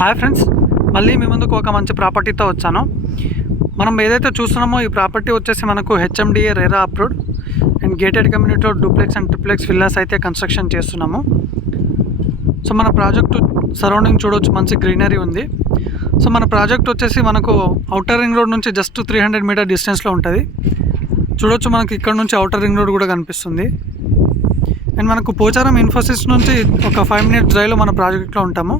Hi friends, మళ్ళీ మీ ముందుకు ఒక మంచి ప్రాపర్టీతో వచ్చాను. మనం ఏదైతే చూస్తున్నామో ఈ ప్రాపర్టీ వచ్చేసి మనకు HMDA RERA approved and gated కమ్యూనిటీలో డూప్లెక్స్ అండ్ ట్రిప్లెక్స్ విల్లాస్ అయితే కన్స్ట్రక్షన్ చేస్తున్నాము. సో మన ప్రాజెక్టు సరౌండింగ్ చూడవచ్చు, మంచి గ్రీనరీ ఉంది. సో మన ప్రాజెక్ట్ వచ్చేసి మనకు అవుటర్ రింగ్ రోడ్ నుంచి జస్ట్ 300 మీటర్ డిస్టెన్స్లో ఉంటుంది. చూడవచ్చు, మనకి ఇక్కడ నుంచి అవుటర్ రింగ్ రోడ్ కూడా కనిపిస్తుంది. అండ్ మనకు పోచారం ఇన్ఫోసిస్ నుంచి ఒక 5 మినిట్స్ డ్రైవ్లో మన ప్రాజెక్ట్లో ఉంటాము.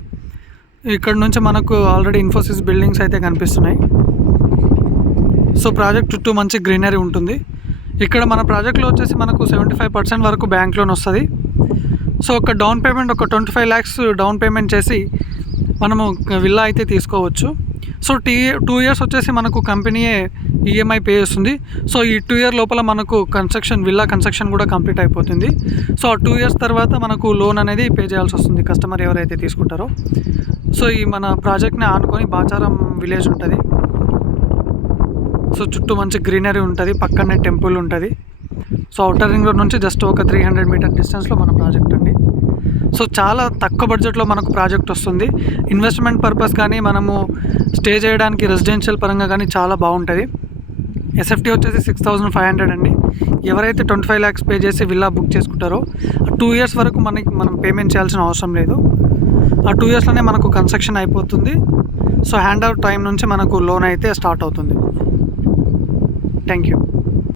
ఇక్కడ నుంచి మనకు ఆల్రెడీ ఇన్ఫోసిస్ బిల్డింగ్స్ అయితే కనిపిస్తున్నాయి. సో ప్రాజెక్ట్ చుట్టూ మంచి గ్రీనరీ ఉంటుంది. ఇక్కడ మన ప్రాజెక్ట్లో వచ్చేసి మనకు 75% వరకు బ్యాంక్ లోన్ వస్తుంది. సో ఒక డౌన్ పేమెంట్ ఒక 25 lakhs డౌన్ పేమెంట్ చేసి మనము విల్లా అయితే తీసుకోవచ్చు. సో 2 years వచ్చేసి మనకు కంపెనీయే ఈఎంఐ పే చేస్తుంది. సో ఈ 2 year లోపల మనకు విల్లా కన్స్ట్రక్షన్ కూడా కంప్లీట్ అయిపోతుంది. సో ఆ 2 years తర్వాత మనకు లోన్ అనేది పే చేయాల్సి వస్తుంది కస్టమర్ ఎవరైతే తీసుకుంటారో. సో ఈ మన ప్రాజెక్ట్ని ఆనుకొని బాచారం విలేజ్ ఉంటుంది. సో చుట్టూ మంచి గ్రీనరీ ఉంటుంది, పక్కనే టెంపుల్ ఉంటుంది. సో అవుటర్ రింగ్ రోడ్ నుంచి జస్ట్ ఒక 300 మీటర్ డిస్టెన్స్లో మన ప్రాజెక్ట్ అండి. సో చాలా తక్కువ బడ్జెట్లో మనకు ప్రాజెక్ట్ వస్తుంది. ఇన్వెస్ట్మెంట్ పర్పస్ కానీ మనము స్టే చేయడానికి రెసిడెన్షియల్ పరంగా కానీ చాలా బాగుంటుంది. ఎస్ఎఫ్టీ వచ్చేసి 6500 అండి. ఎవరైతే 25 lakhs పే చేసి విల్లా బుక్ చేసుకుంటారో 2 years వరకు మనం పేమెంట్ చేయాల్సిన అవసరం లేదు. ఆ 2 yearsలోనే మనకు కన్స్ట్రక్షన్ అయిపోతుంది. సో హ్యాండ్ అవుట్ టైం నుంచి మనకు లోన్ అయితే స్టార్ట్ అవుతుంది. Thank you.